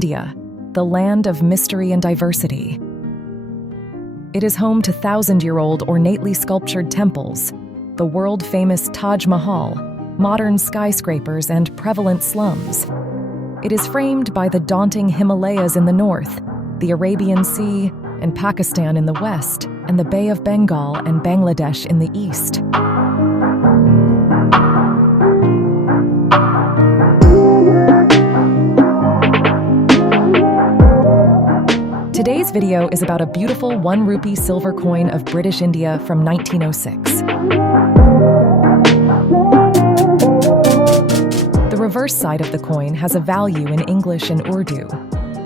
India, the land of mystery and diversity. It is home to thousand-year-old ornately sculptured temples, the world-famous Taj Mahal, modern skyscrapers, and prevalent slums. It is framed by the daunting Himalayas in the north, the Arabian Sea and Pakistan in the west, and the Bay of Bengal and Bangladesh in the east. Today's video is about a beautiful 1 rupee silver coin of British India from 1906. The reverse side of the coin has a value in English and Urdu.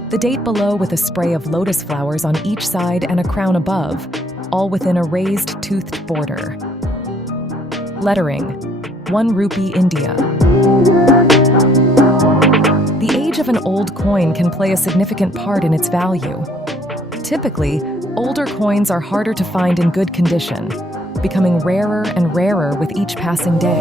The date below with a spray of lotus flowers on each side and a crown above, all within a raised toothed border. Lettering: 1 rupee India. The age of an old coin can play a significant part in its value. Typically, older coins are harder to find in good condition, becoming rarer and rarer with each passing day.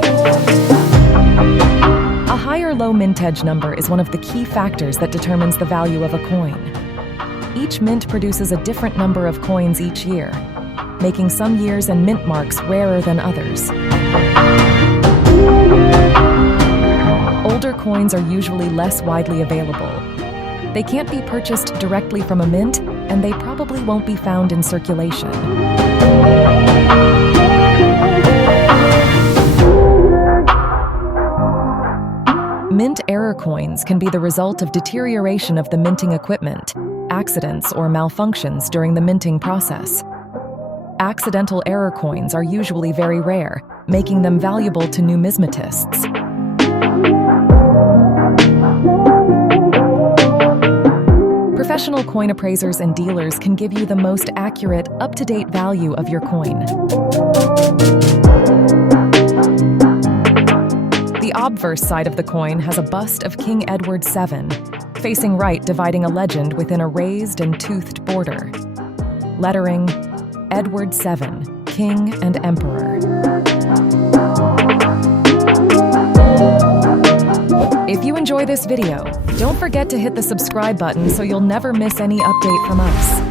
A high or low mintage number is one of the key factors that determines the value of a coin. Each mint produces a different number of coins each year, making some years and mint marks rarer than others. Older coins are usually less widely available. They can't be purchased directly from a mint, and they probably won't be found in circulation. Mint error coins can be the result of deterioration of the minting equipment, accidents, or malfunctions during the minting process. Accidental error coins are usually very rare, making them valuable to numismatists. Professional coin appraisers and dealers can give you the most accurate, up-to-date value of your coin. The obverse side of the coin has a bust of King Edward VII, facing right, dividing a legend within a raised and toothed border. Lettering: Edward VII, King and Emperor. If you enjoy this video, don't forget to hit the subscribe button so you'll never miss any update from us.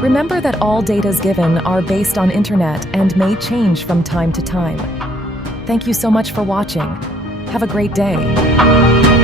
Remember that all data given are based on internet and may change from time to time. Thank you so much for watching. Have a great day.